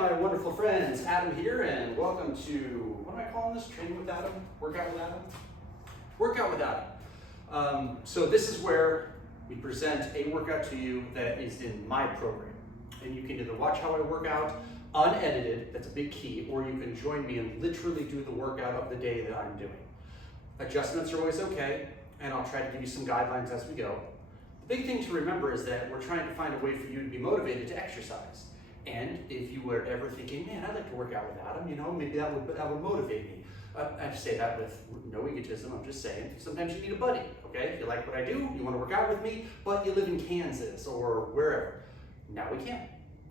my wonderful friends. Adam here, and welcome to, what am I calling this? Training with Adam? Workout with Adam? Workout with Adam. So this is where we present a workout to you that is in my program. And you can either watch how I work out unedited, that's a big key, or you can join me and literally do the workout of the day that I'm doing. Adjustments are always okay, and I'll try to give you some guidelines as we go. The big thing to remember is that we're trying to find a way for you to be motivated to exercise. And if you were ever thinking, man, I'd like to work out with Adam, you know, maybe that would motivate me. I just say that with no egotism, I'm just saying, sometimes you need a buddy, okay? If you like what I do, you want to work out with me, but you live in Kansas or wherever. Now we can,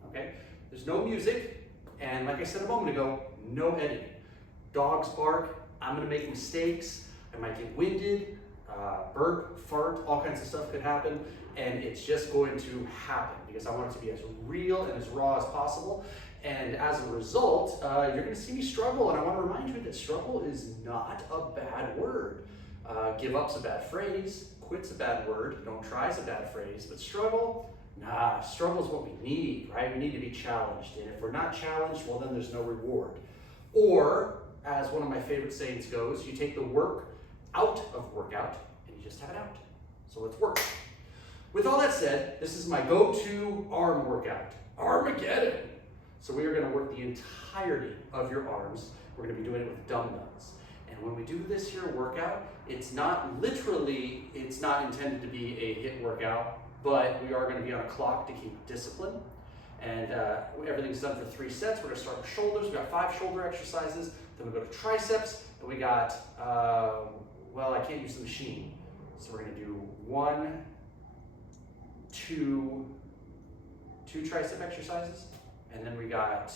okay? There's no music, and like I said a moment ago, no editing. Dogs bark, I'm gonna make mistakes, I might get winded, burp, fart, all kinds of stuff could happen, and it's just going to happen because I want it to be as real and as raw as possible. And as a result, you're gonna see me struggle, and I wanna remind you that struggle is not a bad word. Give up's a bad phrase, quit's a bad word, don't try's a bad phrase, but struggle, nah, struggle is what we need, right? We need to be challenged, and if we're not challenged, well then there's no reward. Or, as one of my favorite sayings goes, you take the work out of workout, and you just have it out. So let's work. With all that said, this is my go-to arm workout, ARM-Ageddon. So we are gonna work the entirety of your arms. We're gonna be doing it with dumbbells. And when we do this here workout, it's not intended to be a HIIT workout, but we are gonna be on a clock to keep discipline. And everything's done for 3 sets. We're gonna start with shoulders. We've got 5 shoulder exercises. Then we go to triceps, and we got, well, I can't use the machine. So we're gonna do 1, 2 tricep exercises, and then we got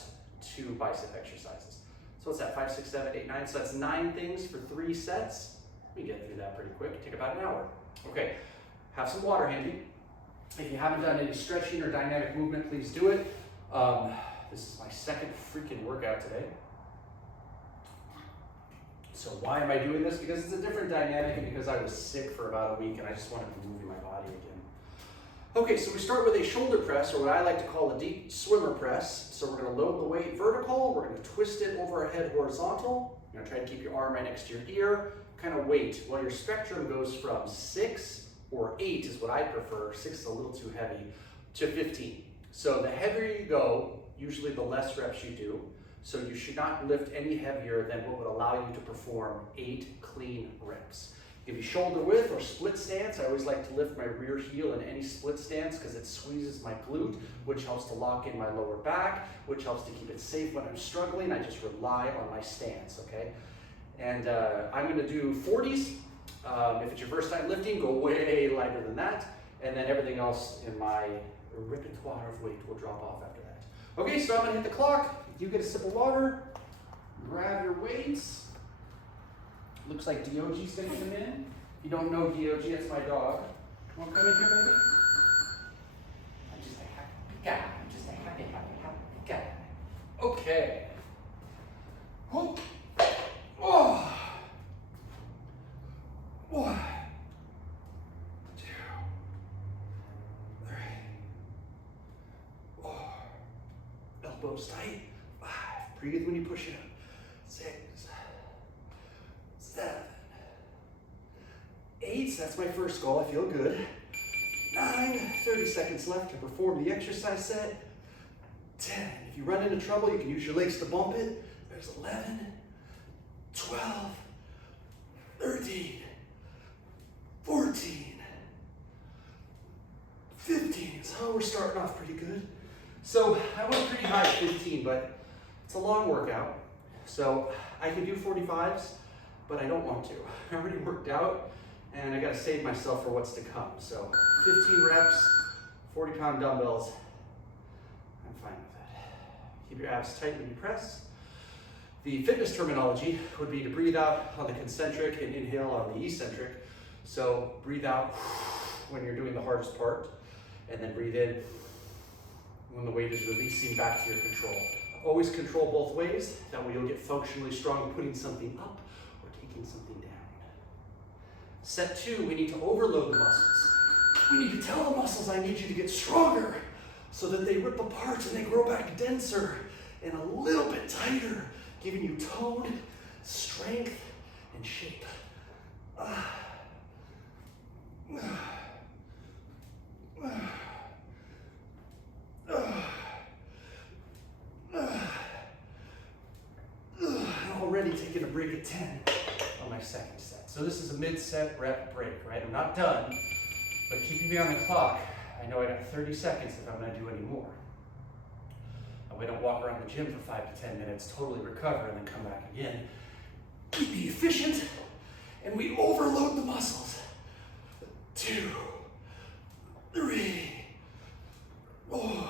2 bicep exercises. So what's that, 5, 6, 7, 8, 9? So that's 9 things for 3 sets. We get through that pretty quick, take about an hour. Okay, have some water handy. If you haven't done any stretching or dynamic movement, please do it. This is my second freaking workout today. So why am I doing this? Because it's a different dynamic and because I was sick for about a week and I just wanted to be moving my body again. Okay, so we start with a shoulder press, or what I like to call a deep swimmer press. So we're gonna load the weight vertical, we're gonna twist it over our head horizontal. You're gonna try to keep your arm right next to your ear, kind of wait while your spectrum goes from 6 or 8 is what I prefer, 6 is a little too heavy, to 15. So the heavier you go, usually the less reps you do. So you should not lift any heavier than what would allow you to perform 8 clean reps. If you shoulder width or split stance, I always like to lift my rear heel in any split stance because it squeezes my glute, which helps to lock in my lower back, which helps to keep it safe when I'm struggling. I just rely on my stance, okay? And I'm gonna do 40s. If it's your first time lifting, go way lighter than that. And then everything else in my repertoire of weight will drop off after that. Okay, so I'm gonna hit the clock. You get a sip of water, grab your weights. Looks like DOG's sticking them in. If you don't know DOG, that's my dog. Wanna come in here, baby? I'm just a happy guy. I'm just a happy guy. Okay. Oh. Oh. 1, 2, 3, 4. Elbows tight. 5. Breathe when you push it up. 6, 7, 8. That's my first goal. I feel good. 9. 30 seconds left to perform the exercise set. 10. If you run into trouble, you can use your legs to bump it. There's 11, 12, 13, 14, 15. So we're starting off pretty good. So I went pretty high at 15, but it's a long workout. So I can do 45s, but I don't want to. I already worked out and I gotta save myself for what's to come. So 15 reps, 40-pound dumbbells. I'm fine with that. Keep your abs tight when you press. The fitness terminology would be to breathe out on the concentric and inhale on the eccentric. So breathe out when you're doing the hardest part, and then breathe in when the weight is releasing back to your control. Always control both ways. That way you'll get functionally strong putting something up or taking something down. Set 2, we need to overload the muscles. We need to tell the muscles, I need you to get stronger so that they rip apart and they grow back denser and a little bit tighter, giving you tone, strength, and shape. Already taking a break at 10 on my second set. So this is a mid-set rep break, right? I'm not done, but keeping me on the clock, I know I got 30 seconds if I'm gonna do any more. And we don't walk around the gym for 5 to 10 minutes, totally recover, and then come back again. We be efficient, and we overload the muscles. 2, 3, 4.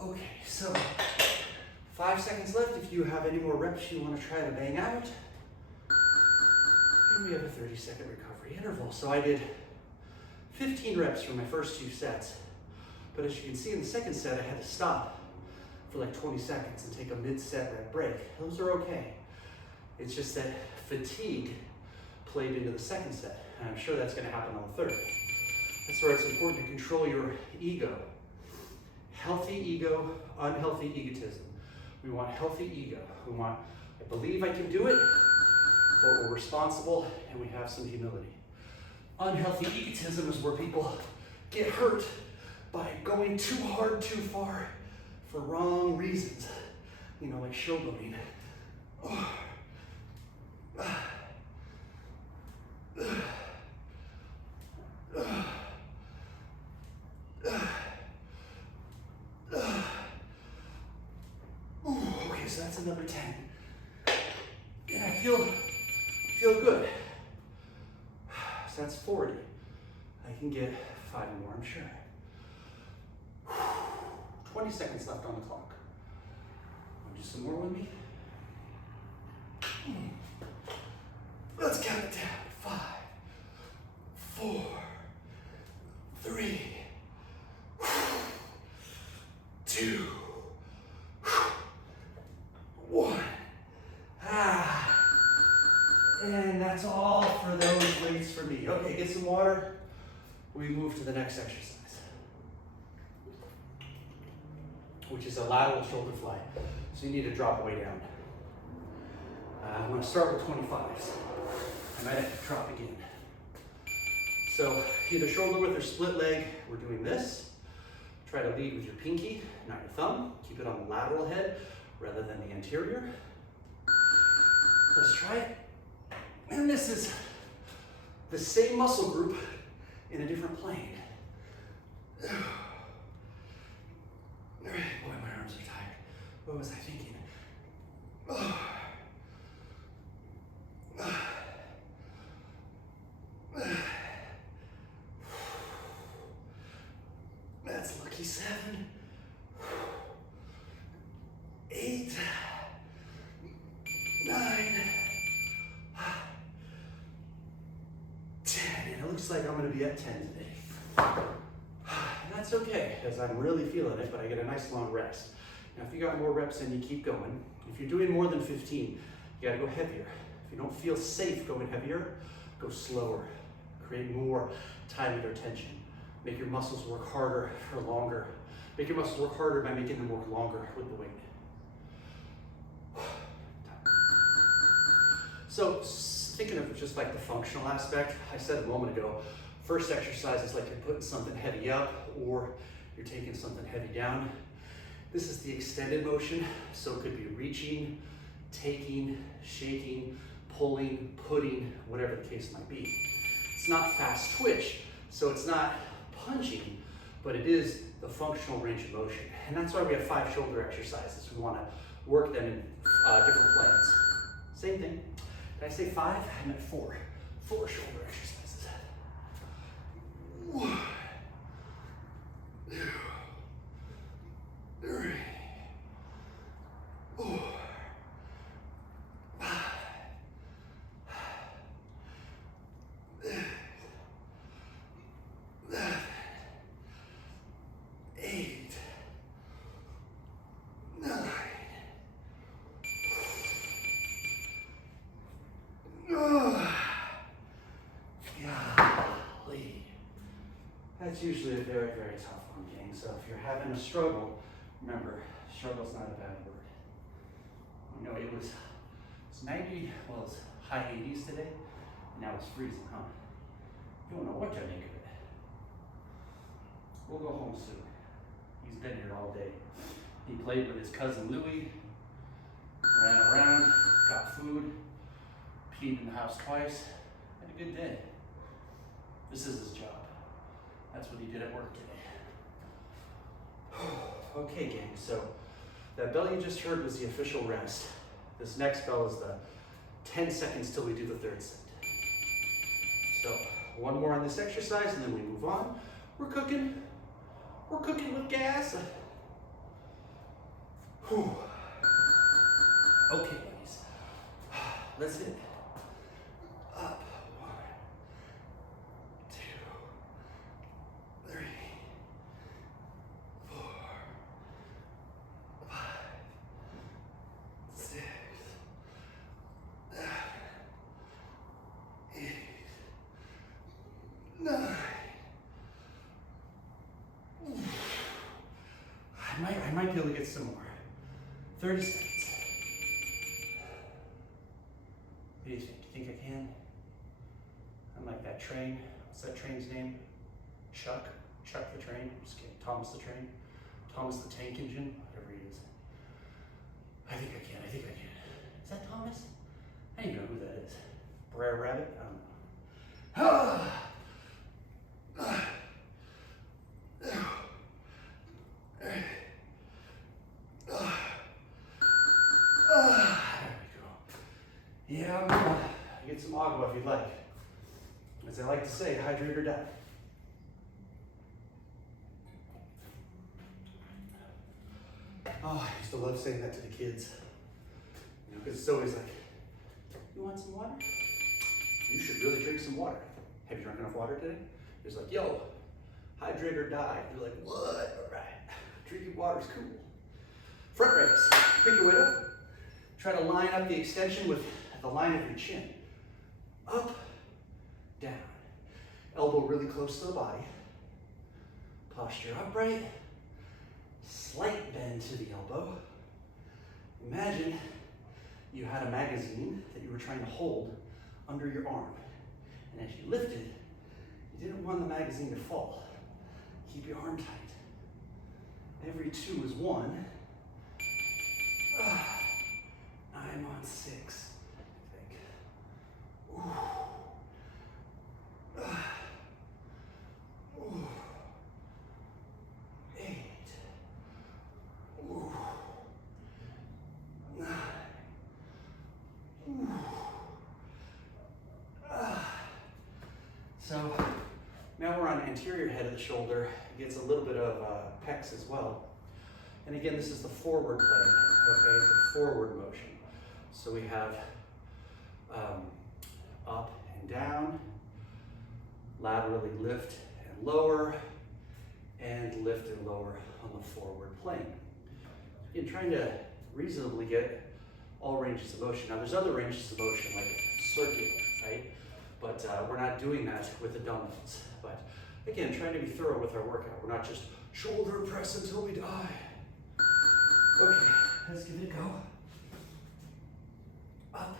Okay, so 5 seconds left if you have any more reps you want to try to bang out. And we have a 30-second recovery interval. So I did 15 reps for my first 2 sets. But as you can see in the second set, I had to stop for like 20 seconds and take a mid-set rep break. Those are okay. It's just that fatigue played into the second set. And I'm sure that's going to happen on the third. That's where it's important to control your ego. Healthy ego, unhealthy egotism. We want healthy ego. We want, I believe I can do it, but we're responsible and we have some humility. Unhealthy egotism is where people get hurt by going too hard, too far for wrong reasons. You know, like showboating. Okay, so that's another 10. And I feel good. So that's 40. I can get 5 more, I'm sure. 20 seconds left on the clock. Want to do some more with me? Let's count it down. 5, 4, 3, 2, 1. And that's all for those weights for me. Okay, get some water. We move to the next exercise, which is a lateral shoulder fly. So you need to drop way down. I'm going to start with 25s. I might have to drop again. So either shoulder width or split leg, we're doing this. Try to lead with your pinky, not your thumb. Keep it on the lateral head rather than the anterior. Let's try it. And this is the same muscle group in a different plane. All right, boy, my arms are tired. What was I thinking? That's lucky 7. 8, 9, 10. And it looks like I'm going to be at 10 today. And that's okay, because I'm really feeling it, but I get a nice long rest. Now, if you got more reps in, you keep going. If you're doing more than 15, you got to go heavier. If you don't feel safe going heavier, go slower. Create more time under tension. Make your muscles work harder for longer. Make your muscles work harder by making them work longer with the weight. So thinking of just like the functional aspect, I said a moment ago, first exercise is like you're putting something heavy up or you're taking something heavy down. This is the extended motion, so it could be reaching, taking, shaking, pulling, putting, whatever the case might be. It's not fast twitch, so it's not punching, but it is the functional range of motion. And that's why we have 5 shoulder exercises. We want to work them in different planes. Same thing. Did I say 5? I meant 4. 4 shoulder exercises. 1, 2, 3, 4, 5, 6, 7, 8, 9. That's usually a very, very tough one, gang. So if you're having a struggle, remember, struggle's not a bad word. You know, it's 90, well, it's high 80s today, and now it's freezing, huh? You don't know what to make of it. We'll go home soon. He's been here all day. He played with his cousin Louie, ran around, got food, peed in the house twice, had a good day. This is his job. That's what he did at work today. Okay, gang, so that bell you just heard was the official rest. This next bell is the 10 seconds till we do the third set. So one more on this exercise and then we move on. We're cooking with gas. Whew. Okay, buddies, let's hit it. Up, 1, 2, 3, 4, 5, 6, 7, 8, 9. I might be able to get some more. 30 seconds. What do you think? Do you think I can? I'm like that train. What's that train's name? Chuck? Chuck the train? I'm just kidding. Thomas the train? Thomas the tank engine? Whatever he is. I think I can. Is that Thomas? I don't even know who that is. Brer Rabbit? I don't know. Yeah, I'm gonna get some agua if you'd like. As I like to say, hydrate or die. Oh, I used to love saying that to the kids. You know, because it's always like, you want some water? You should really drink some water. Have you drunk enough water today? It's like, yo, hydrate or die. You're like, what? All right. Drinking water's cool. Front raise. Pick your weight up. Try to line up the extension with the line of your chin. Up, down. Elbow really close to the body. Posture upright. Slight bend to the elbow. Imagine you had a magazine that you were trying to hold under your arm. And as you lifted, you didn't want the magazine to fall. Keep your arm tight. Every 2 is 1. 9 on 6, I think. Ooh. Ooh. 8. Ooh. 9. Ooh. So now we're on the anterior head of the shoulder. It gets a little bit of pecs as well. And again, this is the forward plane, okay? The forward motion. So we have up and down, laterally lift and lower, and lift and lower on the forward plane. Again, trying to reasonably get all ranges of motion. Now there's other ranges of motion like circular, right? But we're not doing that with the dumbbells. But again, trying to be thorough with our workout. We're not just shoulder press until we die. Okay, let's give it a go. Up,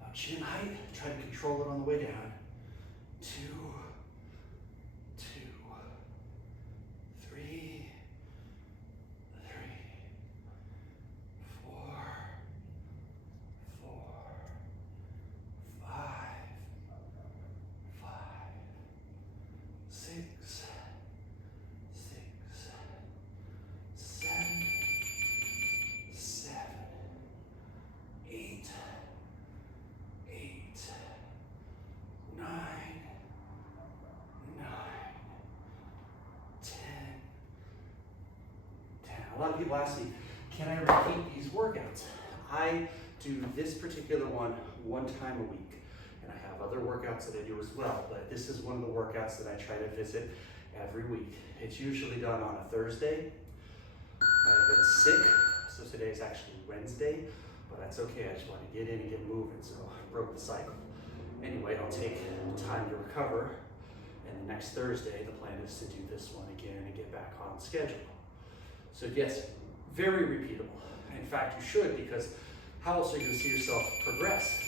about chin height. Try to control it on the way down. 2, 2, 3, 3, 4, 4, 5, 5, 6, 6, 7, 7, 8, 8, 9, 9, 10, 10. A lot of people ask me, can I repeat these workouts? I do this particular one time a week, and I have other workouts that I do as well, but this is one of the workouts that I try to visit every week. It's usually done on a Thursday. I've been sick, so today is actually Wednesday, but that's okay. I just want to get in and get moving, so I broke the cycle. Anyway, I'll take time to recover, And the next Thursday, the plan is to do this one again and get back on schedule. So yes, very repeatable. In fact, you should, because how else are you gonna see yourself progress?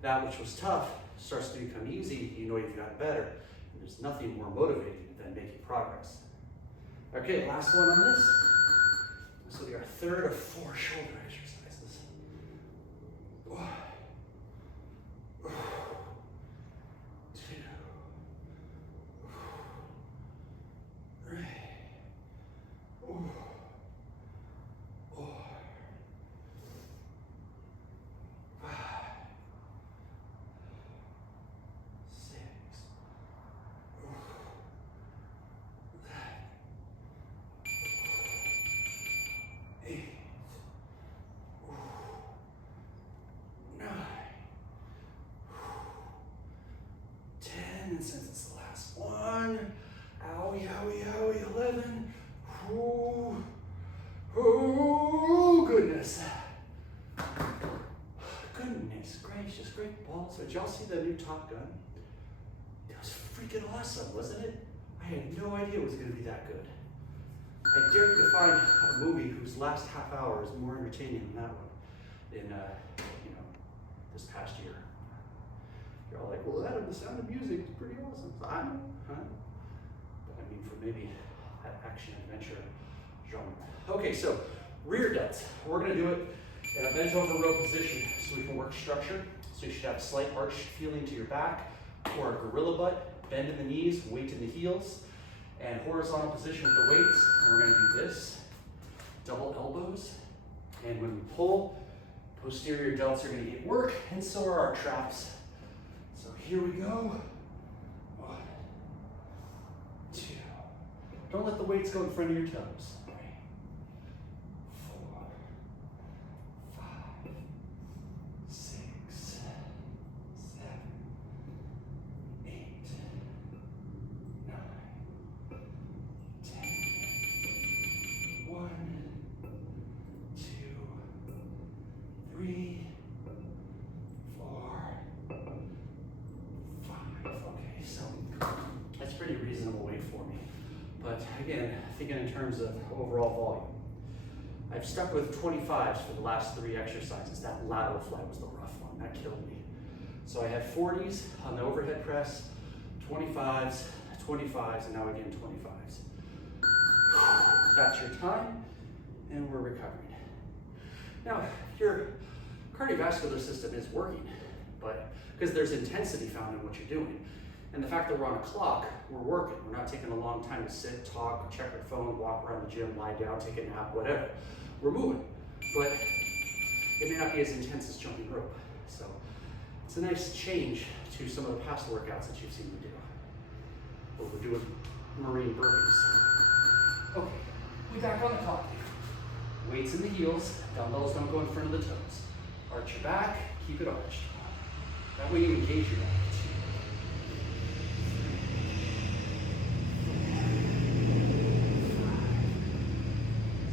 That which was tough starts to become easy, you know you've gotten better. And there's nothing more motivating than making progress. Okay, last one on this. This will be our third of 4 shoulder exercises. 2, 3, 4, 5, 6, 8, 9, 10, and since it's the last one, owie, owie, owie, 11. Ooh, oh, goodness. Goodness gracious, great balls. Did y'all see the new Top Gun? It was freaking awesome, wasn't it? I had no idea it was going to be that good. I dare you to find a movie whose last half hour is more entertaining than that one in, this past year. You're all like, well, Adam, the Sound of Music is pretty awesome. I know, huh? But I mean, for maybe that action adventure genre. Okay, so rear delts. We're going to do it in a bent over row position so we can work structure. So you should have a slight arch feeling to your back, or a gorilla butt, bend in the knees, weight in the heels, and horizontal position with the weights. And we're going to do this, double elbows. And when we pull, posterior delts are going to get work, and so are our traps. So here we go. 1, 2. Don't let the weights go in front of your toes. 3, 4, 5, 6, 7, 8, 9, 10. 1, 2, 3, 4, 5. Okay, so that's pretty reasonable weight for me. But again, thinking in terms of overall volume, I've stuck with 25s for the last 3 exercises. That lateral fly was the rough one, that killed me. So I had 40s on the overhead press, 25s, 25s, and now again 25s. That's your time, and we're recovering. Now, your cardiovascular system is working, but because there's intensity found in what you're doing. And the fact that we're on a clock, we're working. We're not taking a long time to sit, talk, check our phone, walk around the gym, lie down, take a nap, whatever. We're moving, but it may not be as intense as jumping rope. So it's a nice change to some of the past workouts that you've seen me do. But we're doing marine burpees. Okay, we back on the clock. Weights in the heels, dumbbells don't go in front of the toes. Arch your back, keep it arched. That way you engage your back. 2, 5,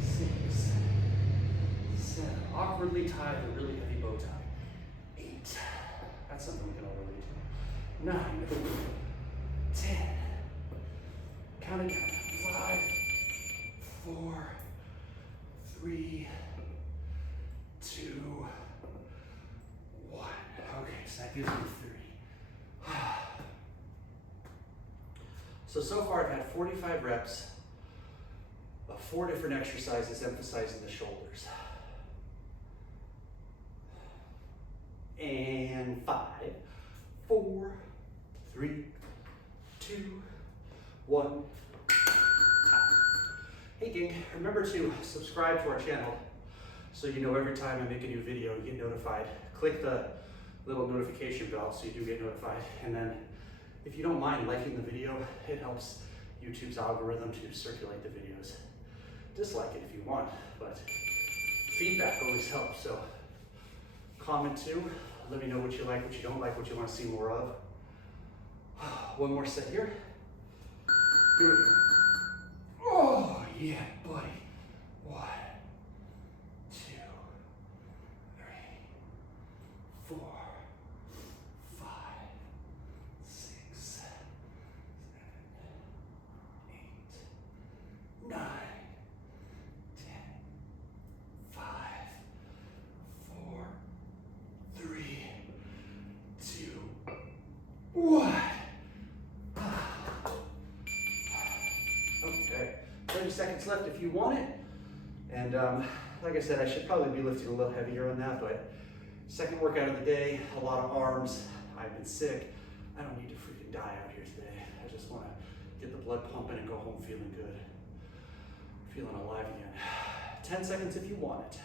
6, 7. Awkwardly tie the really heavy bow tie. 8. That's something we can all relate to. 9. 10. Count it down. 5, 4, 3, 2, 1. Okay, so that gives me 30. So far I've had 45 reps of 4 different exercises emphasizing the shoulders. And 5, 4, 3, 2, 1. Hey gang, remember to subscribe to our channel so you know every time I make a new video, you get notified. Click the little notification bell so you do get notified. And then if you don't mind liking the video, it helps YouTube's algorithm to circulate the videos. Dislike it if you want, but feedback always helps. So comment too. Let me know what you like, what you don't like, what you want to see more of. One more set here. Here we go. Oh, yeah, buddy. 1, 2, 3, 4, 5, 6, seconds left if you want it. And like I said, I should probably be lifting a little heavier on that, but second workout of the day, a lot of arms. I've been sick. I don't need to freaking die out here today. I just want to get the blood pumping and go home feeling good. Feeling alive again. 10 seconds if you want it.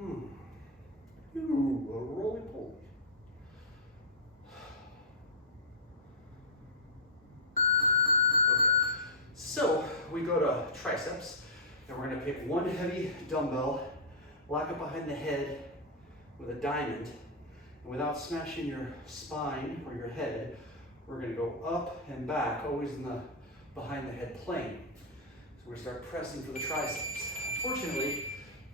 Ooh, a roly poly. Okay, so we go to triceps, and we're gonna pick one heavy dumbbell, lock it behind the head with a diamond, and without smashing your spine or your head, we're gonna go up and back, always in the behind the head plane. So we're gonna start pressing for the triceps. Unfortunately,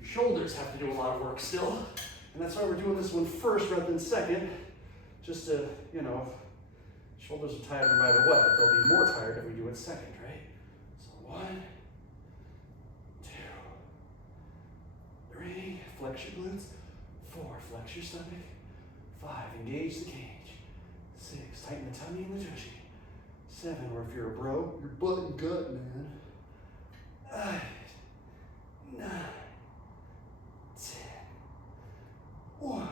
your shoulders have to do a lot of work still, and that's why we're doing this one first rather than second, just to, you know, shoulders are tired no matter what, but they'll be more tired if we do it second, right? So 1, 2, 3, flex your glutes, 4, flex your stomach, 5, engage the cage, 6, tighten the tummy and the tushy, 7, or if you're a bro, your butt and gut, man, 8, 9, 10, 1,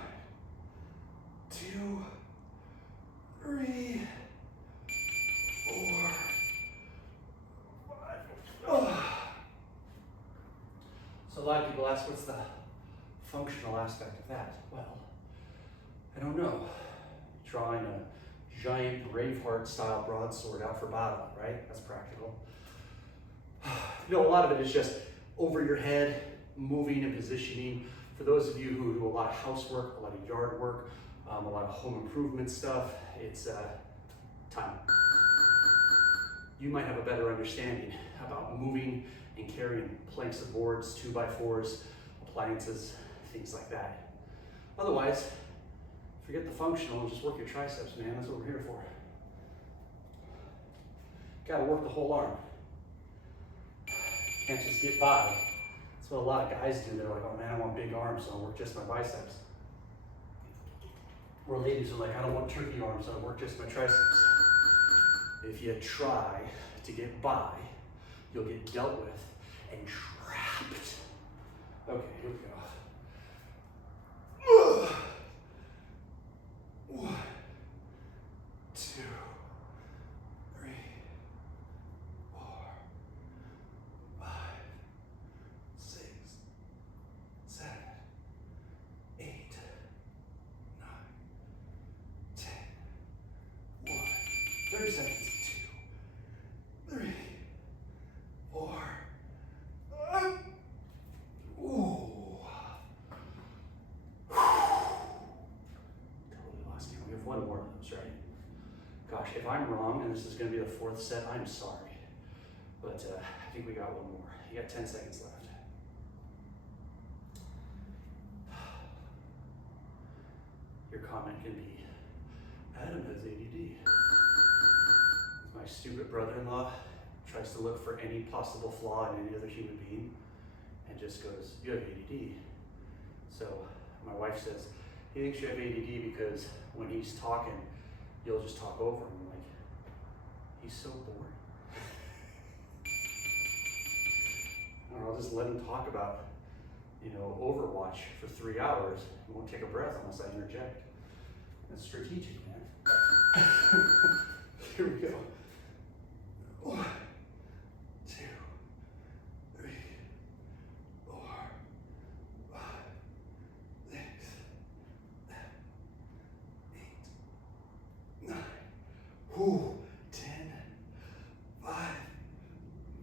2, 3, 4, 5. Oh. So a lot of people ask, what's the functional aspect of that? Well, I don't know. Drawing a giant Braveheart style broadsword out for battle, right? That's practical. You know, a lot of it is just over your head, moving and positioning. For those of you who do a lot of housework, a lot of yard work, a lot of home improvement stuff, it's time. You might have a better understanding about moving and carrying planks of boards, 2x4s, appliances, things like that. Otherwise, forget the functional and just work your triceps, man. That's what we're here for. Gotta work the whole arm. Can't just get by. That's what a lot of guys do. They're like, oh man, I want big arms, so I'll work just my biceps. Or ladies are like, I don't want turkey arms, so I'll work just my triceps. If you try to get by, you'll get dealt with and trapped. Okay, here we go. 1, 2, 3, 4, 5, 6, 7, 8, 9, 10. 1, 30 seconds. 2, 3, 4. Ooh. One more of those, right? Gosh, if I'm wrong and this is going to be the 4th set, I'm sorry. But I think we got one more. You got 10 seconds left. Your comment can be, Adam has ADD. My stupid brother-in-law tries to look for any possible flaw in any other human being and just goes, you have ADD. So my wife says, he thinks you have ADD because when he's talking, you'll just talk over him. I'm like, he's so bored. Or I'll just let him talk about, you know, Overwatch for 3 hours. He won't take a breath unless I interject. That's strategic, man. Here we go. 1, 2, 3, 4, 5, 6, 7, 8, 9. Whew. 10, 5,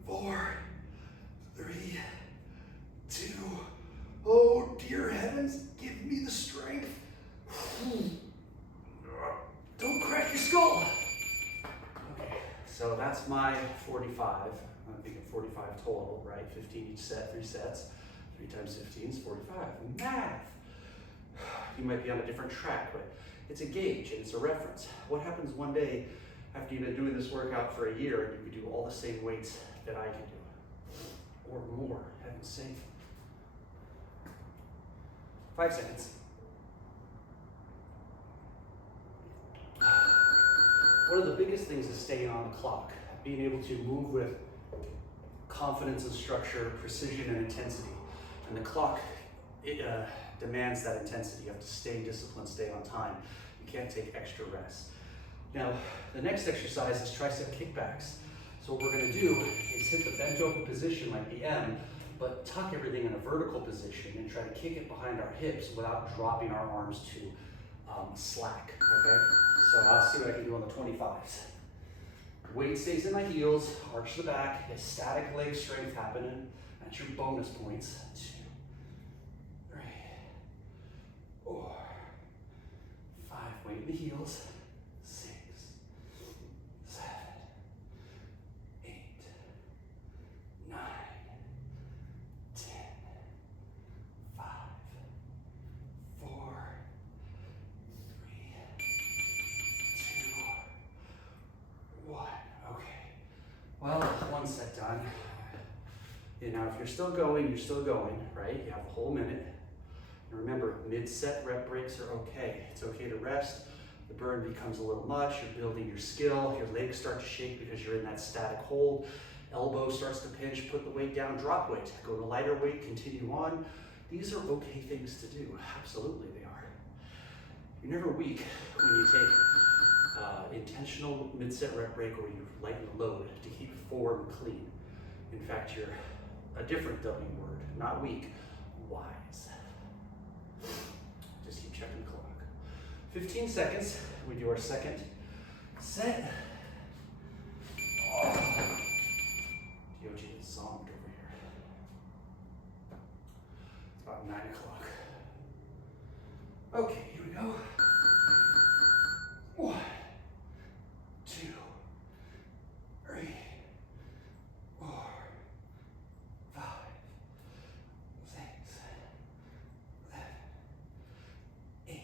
4, 3, 2. Oh dear heavens, give me the strength. Don't crack your skull. Okay, so that's my 45. I'm thinking 45 total, right? 15 each set, 3 sets. 3 times 15 is 45. Math. You might be on a different track, but it's a gauge and it's a reference. What happens one day after you've been doing this workout for a year and you can do all the same weights that I can do? Or more, heaven's sake. 5 seconds. One of the biggest things is staying on the clock, being able to move with confidence and structure, precision and intensity. And the clock demands that intensity. You have to stay disciplined, stay on time. You can't take extra rest. Now, the next exercise is tricep kickbacks. So what we're gonna do is hit the bent over position like the M, but tuck everything in a vertical position and try to kick it behind our hips without dropping our arms to slack, okay? So I'll see what I can do on the 25s. Weight stays in my heels, arch the back, a static leg strength happening. That's your bonus points. 2, 3, 4, 5, weight in the heels. 6, 7, 8, 9, 10, 5, 4, 3, 2, 1. Okay. Well, one set done. And now if you're still going, right? You have a whole minute. And remember, mid-set rep breaks are okay. It's okay to rest. The burn becomes a little much. You're building your skill. Your legs start to shake because you're in that static hold. Elbow starts to pinch. Put the weight down. Drop weight. Go to lighter weight. Continue on. These are okay things to do. Absolutely they are. You're never weak when you take intentional mid-set rep break or you lighten the load to keep form clean. In fact, you're a different W word, not weak, wise. Just keep checking the clock. 15 seconds, we do our second set. Oh. DOG is zombed over here. It's about 9 o'clock. Okay, here we go. 1, 2, 3, 4, 5, 6, 7, 8,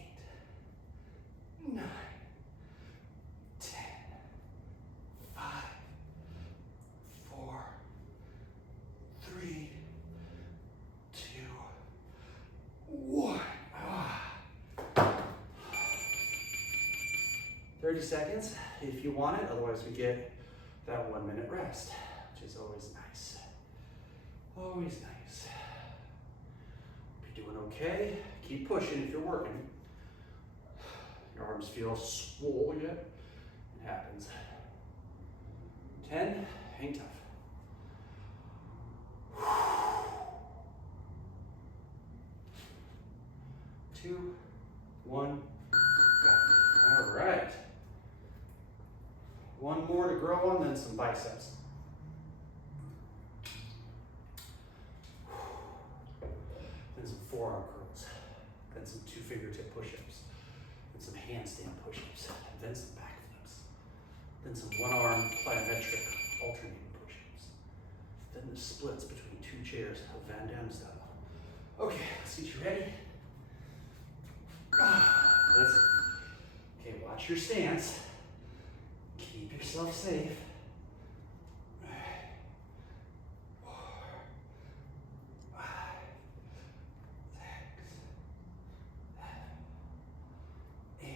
9, 10, 5, 4, 3, 2, 1. 30 seconds if you want it, otherwise we get that 1 minute rest, which is always nice. Always nice. If you're doing okay, keep pushing if you're working. Your arms feel swole yet? It happens. 10, hang tough. 2, 1, go. All right. One more to grow on, then some biceps. Then some forearm curls. Then some 2 fingertip push-ups. Then some handstand push-ups. Then some backflips. Then some one-arm plyometric alternating push-ups. Then the splits between 2 chairs, Van Damme style. Okay, let's get you ready. Okay, watch your stance. Keep yourself safe. 4, 5, 6, 7, 8,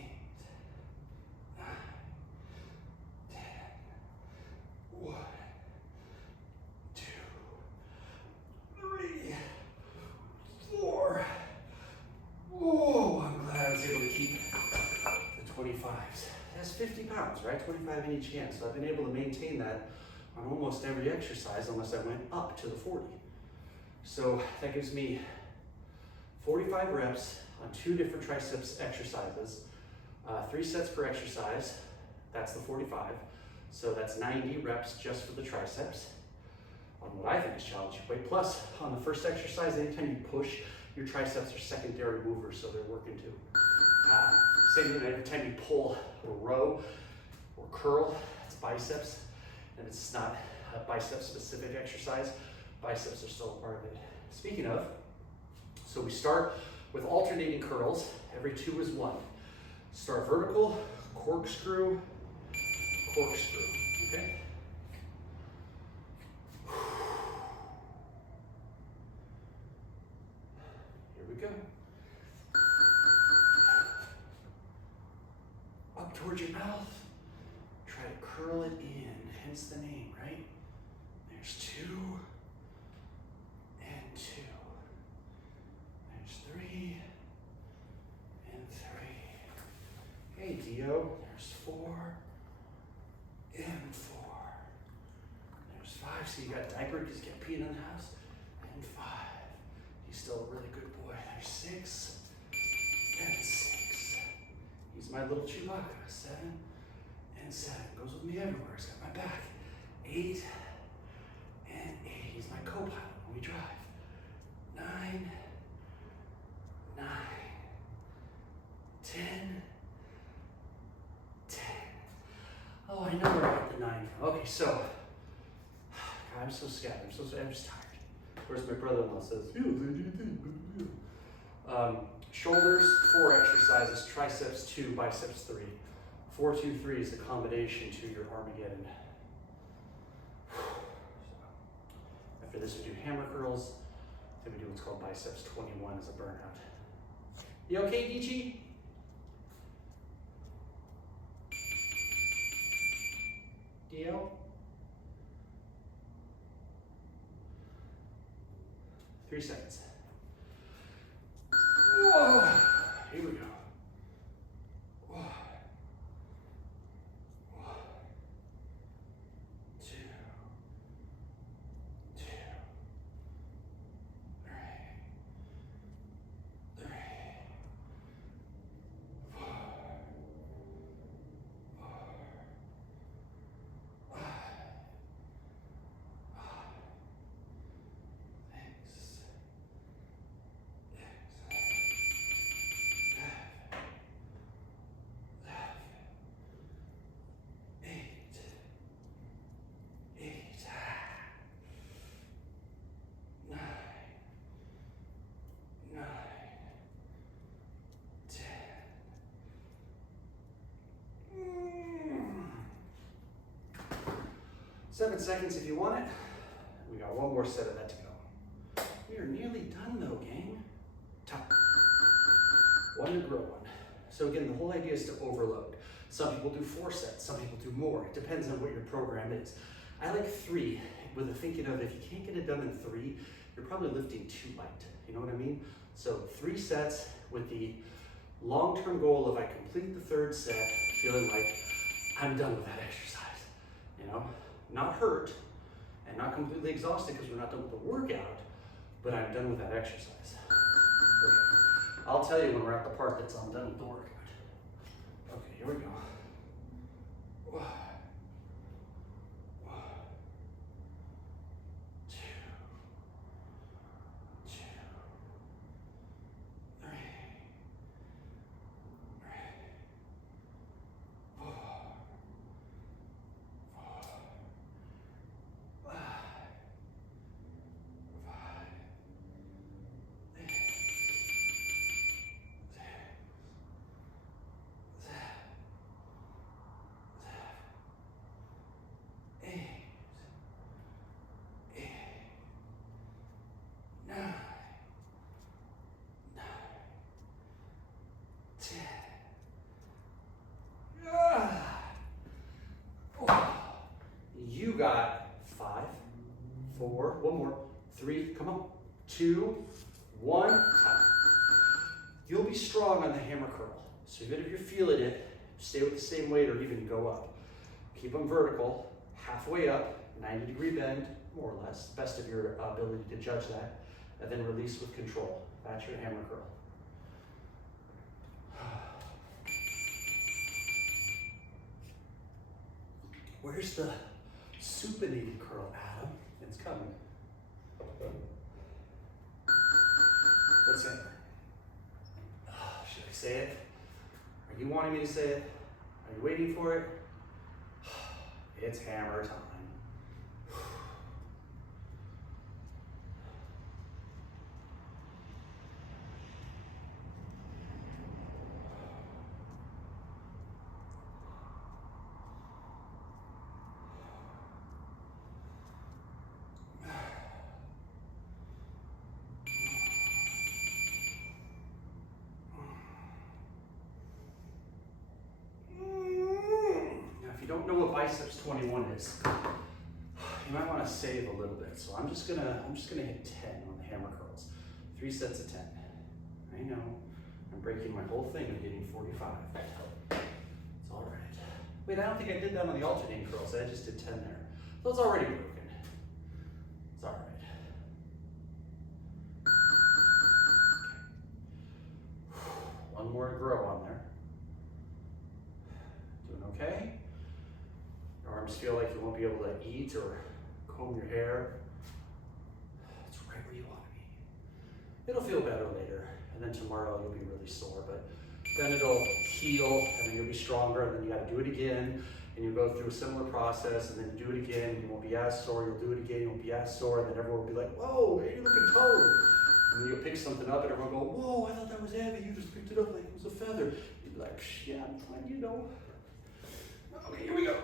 9, 10. 1, 2, 3, 4. Oh, I'm glad I was able to keep the 25s. That's 50 pounds, right? 25 in each hand. So I've been able to maintain that on almost every exercise unless I went up to the 40. So that gives me 45 reps on 2 different triceps exercises, 3 sets per exercise. That's the 45. So that's 90 reps just for the triceps on what I think is challenging weight. Plus, on the first exercise, anytime you push, your triceps are secondary movers, so they're working too. Same thing every time you pull or row or curl, it's biceps, and it's not a bicep specific exercise. Biceps are still a part of it. Speaking of, so we start with alternating curls. Every 2 is 1. Start vertical, corkscrew, corkscrew, okay? Here we go. Up towards your mouth. Try to curl it in, hence the name, right? There There's 2 and 2. There's 3 and 3. Hey, Dio. There's 4 and 4. There's 5. So you got diaper because you get peed in the house. And 5. He's still a really good boy. There's 6 and 6. He's my little Chewbacca. 7 and 7. Goes with me everywhere. He's got my back. 8 and 8. He's my co-pilot when we drive. 9, 9, 10, 10. Oh, I know where I got the 9 from. Okay, so I'm so scared. I'm just tired. Whereas my brother-in-law says, shoulders, 4 exercises, triceps 2, biceps 3. 4, 2, 3 is the combination to your ARM-Ageddon. After this, we do hammer curls. Then we do what's called biceps 21 as a burnout. You okay, DG? Dio? 3 seconds. Whoa. Here we go. Whoa. Whoa. 2, 2, 3, 3, 4, 4, 5, 6, 7 seconds if you want it. We got 1 more set of that to go. We are nearly done though, gang. Top. 1 to grow 1. So again, the whole idea is to overload. Some people do 4 sets, some people do more. It depends on what your program is. I like 3 with the thinking of if you can't get it done in 3, you're probably lifting too light. You know what I mean? So 3 sets with the long-term goal of I complete the 3rd set feeling like I'm done with that exercise. You know? Not hurt and not completely exhausted because we're not done with the workout, but I'm done with that exercise. Okay. I'll tell you when we're at the part that's I'm done with the workout. Okay, here we go. One, 2, 2, 3, 4, 5, 6, 8, 9, 10. You got 5, 4, 1 more, 3, come on, 2, 1, time. You'll be strong on the hammer curl. So even if you're feeling it, stay with the same weight or even go up. Keep them vertical, halfway up, 90-degree bend, more or less, best of your ability to judge that, and then release with control. That's your hammer curl. Where's the supinated curl, Adam? It's coming. Let's say it. Should I say it? Are you wanting me to say it? Are you waiting for it? It's hammer time. Don't know what biceps 21 is. you might want to save a little bit. So I'm just gonna hit 10 on the hammer curls. 3 sets of 10. I know, I'm breaking my whole thing of getting 45. It's all right. Wait, I don't think I did that on the alternating curls. I just did 10 there. So it's already broken. It's all right. Okay. One more to grow on there. Doing okay. Your arms feel like you won't be able to eat or comb your hair. It's right where you want to be. It'll feel better later, and then tomorrow you'll be really sore, but then it'll heal, and then you'll be stronger, and then you got to do it again, and you'll go through a similar process, and then you do it again, and you won't be as sore, you'll do it again, you won't be as sore, and then everyone will be like, whoa, hey, you're looking toned. And then you'll pick something up, and everyone will go, whoa, I thought that was heavy, you just picked it up like it was a feather. You'd be like, yeah, I'm fine, you know. Okay, here we go.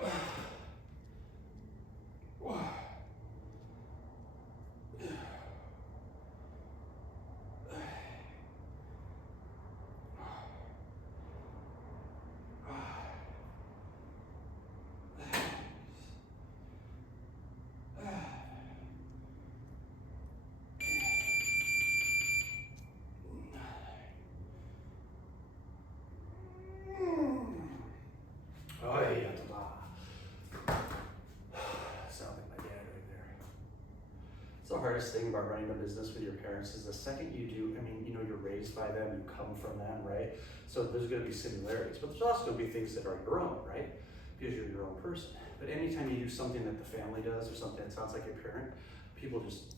The hardest thing about running a business with your parents is the second you do, I mean, you know, you're raised by them, you come from them, right? So there's going to be similarities, but there's also going to be things that are your own, right? Because you're your own person. But anytime you do something that the family does or something that sounds like your parent, people just,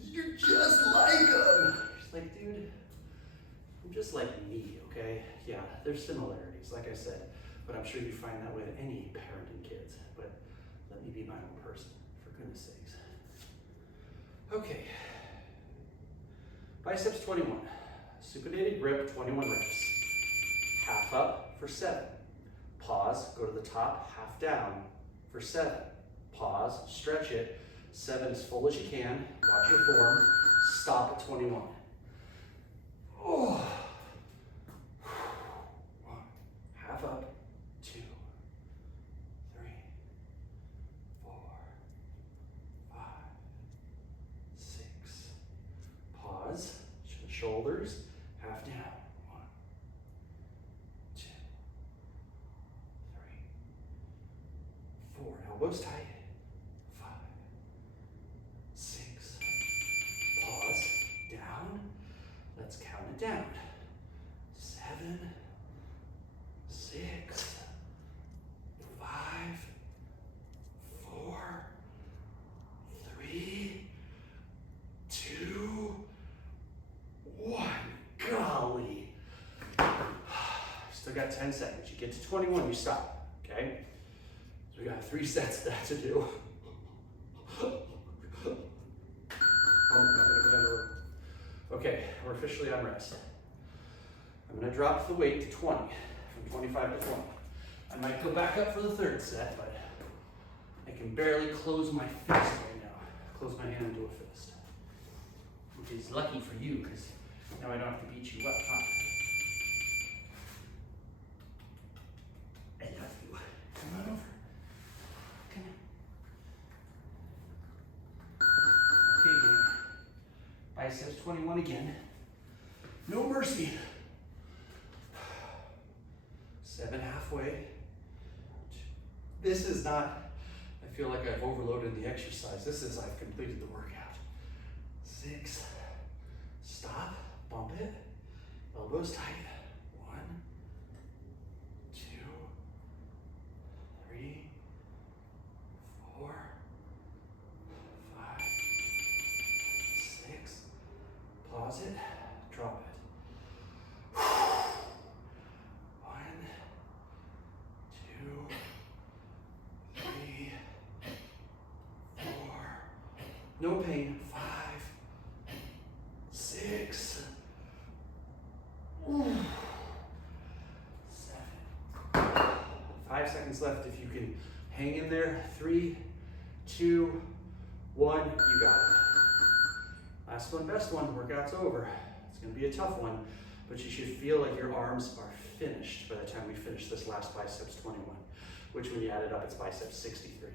you're just like them. It's like, dude, I'm just like me, okay? Yeah, there's similarities, like I said, but I'm sure you find that with any parenting kids. But let me be my own person, for goodness sakes. Okay, biceps 21, supinated grip 21 reps, half up for 7, pause, go to the top, half down for 7, pause, stretch it, 7 as full as you can, watch your form, stop at 21. Oh. 1, half up, 2, 3, 4, 5, 6, pause, shoulders, half down, 1, 2, 3, 4, elbows tight, 5, 6, pause, down, let's count it down, 7, 6, 5, 4, 3, 2, 1. Golly. Still got 10 seconds. You get to 21, you stop. Okay? So we got 3 sets of that to do. Okay, we're officially on rest. I'm going to drop the weight to 20, from 25 to 20. I might go back up for the 3rd set, but I can barely close my fist right now. Close my hand into a fist. Which is lucky for you, because now I don't have to beat you up, huh? I love you. Come on over. Come on. Okay, gang. Biceps 21 again. No mercy. 7 halfway. This is not, I feel like I've overloaded the exercise. This is I've completed the workout. 6, stop, bump it, elbows tight. 1, 2, 3, 4, 5, 6, pause it, drop it. 1, 2, 3, 4, no pain, 5, 6, 7. 5 seconds left if you can hang in there. 3, 2, 1, you got it. Last one, best one, workout's over. It's gonna be a tough one, but you should feel like your arms are finished by the time we finish this last biceps 21, which when you add it up, it's biceps 63.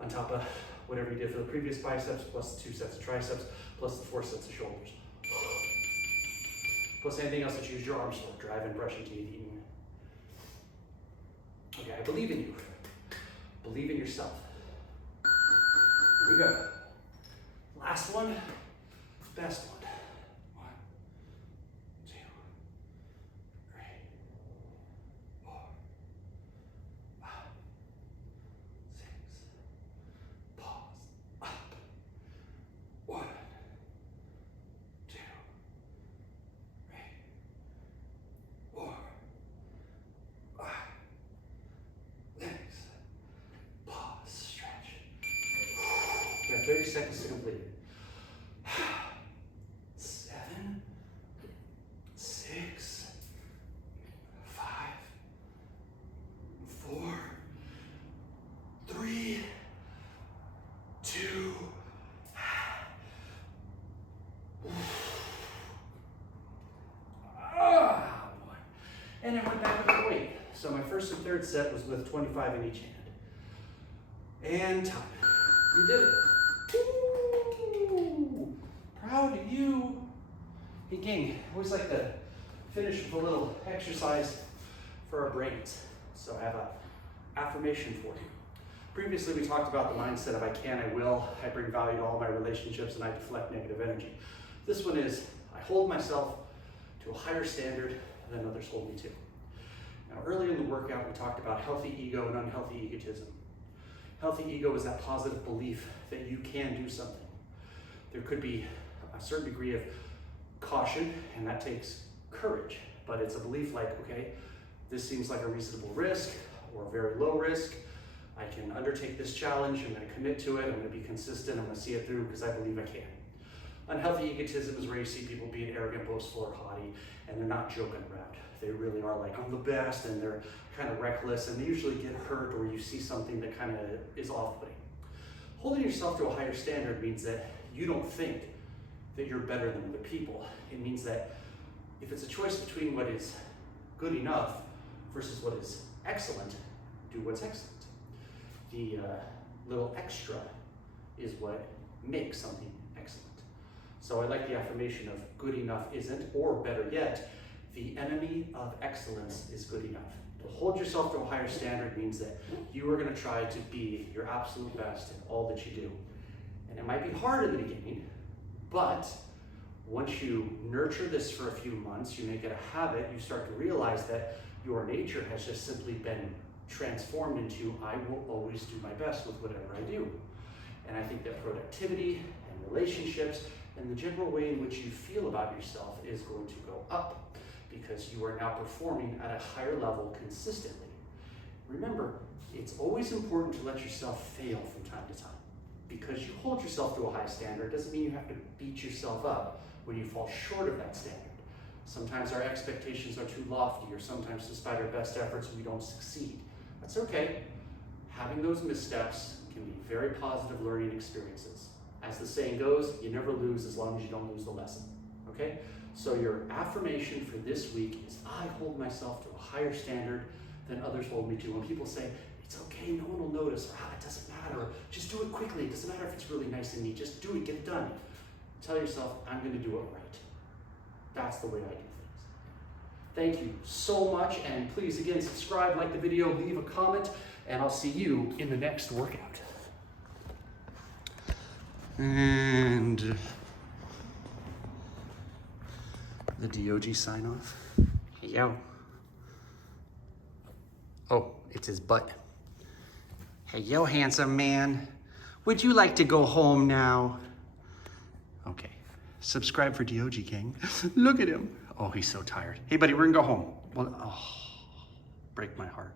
on top of whatever you did for the previous biceps, plus the 2 sets of triceps, plus the 4 sets of shoulders. Plus anything else that you use your arms for, driving, brushing teeth, eating. Okay, I believe in you. Believe in yourself. Here we go. Last one, best one. 1, 2, 3, 4, 5, 6. Pause. Up. 1, 2, 3, 4, 5. Thanks. Pause. Stretch. You have 30 seconds to complete it. 7, 6, 5, 4, 3, 2. One. And I went back with the weight. So my first and third set was with 25 in each hand. And time. You did it. Woo! Proud of you. Hey gang, I always like to finish with a little exercise for our brains. So I have an affirmation for you. Previously we talked about the mindset of I can, I will, I bring value to all my relationships, and I deflect negative energy. This one is I hold myself to a higher standard than others hold me to. Now earlier in the workout we talked about healthy ego and unhealthy egotism. Healthy ego is that positive belief that you can do something. There could be a certain degree of caution, and that takes courage, but it's a belief like, okay, this seems like a reasonable risk or very low risk. I can undertake this challenge, I'm gonna commit to it, I'm gonna be consistent, I'm gonna see it through because I believe I can. Unhealthy egotism is where you see people being arrogant, boastful, or haughty, and they're not joking around. They really are like, I'm the best, and they're kind of reckless, and they usually get hurt, or you see something that kind of is off-putting. Holding yourself to a higher standard means that you don't think that you're better than other people. It means that if it's a choice between what is good enough versus what is excellent, do what's excellent. The little extra is what makes something excellent. So I like the affirmation of good enough isn't, or better yet, the enemy of excellence is good enough. To hold yourself to a higher standard means that you are going to try to be your absolute best in all that you do. And it might be hard in the beginning, but once you nurture this for a few months, you make it a habit, you start to realize that your nature has just simply been transformed into, I will always do my best with whatever I do. And I think that productivity and relationships and the general way in which you feel about yourself is going to go up because you are now performing at a higher level consistently. Remember, it's always important to let yourself fail from time to time. Because you hold yourself to a high standard doesn't mean you have to beat yourself up when you fall short of that standard. Sometimes our expectations are too lofty, or sometimes despite our best efforts, we don't succeed. That's okay. Having those missteps can be very positive learning experiences. As the saying goes, you never lose as long as you don't lose the lesson, okay? So your affirmation for this week is, I hold myself to a higher standard than others hold me to. When people say, it's okay, no one will notice, or it doesn't matter, or just do it quickly, it doesn't matter if it's really nice and neat, just do it, get it done. Tell yourself, I'm gonna do it right. That's the way I do things. Thank you so much, and please, again, subscribe, like the video, leave a comment, and I'll see you in the next workout. And the DOG sign off. Hey, yo. Oh, it's his butt. Hey, yo, handsome man. Would you like to go home now? Okay. Subscribe for DOG King. Look at him. Oh, he's so tired. Hey, buddy, we're gonna go home. Well, oh, break my heart.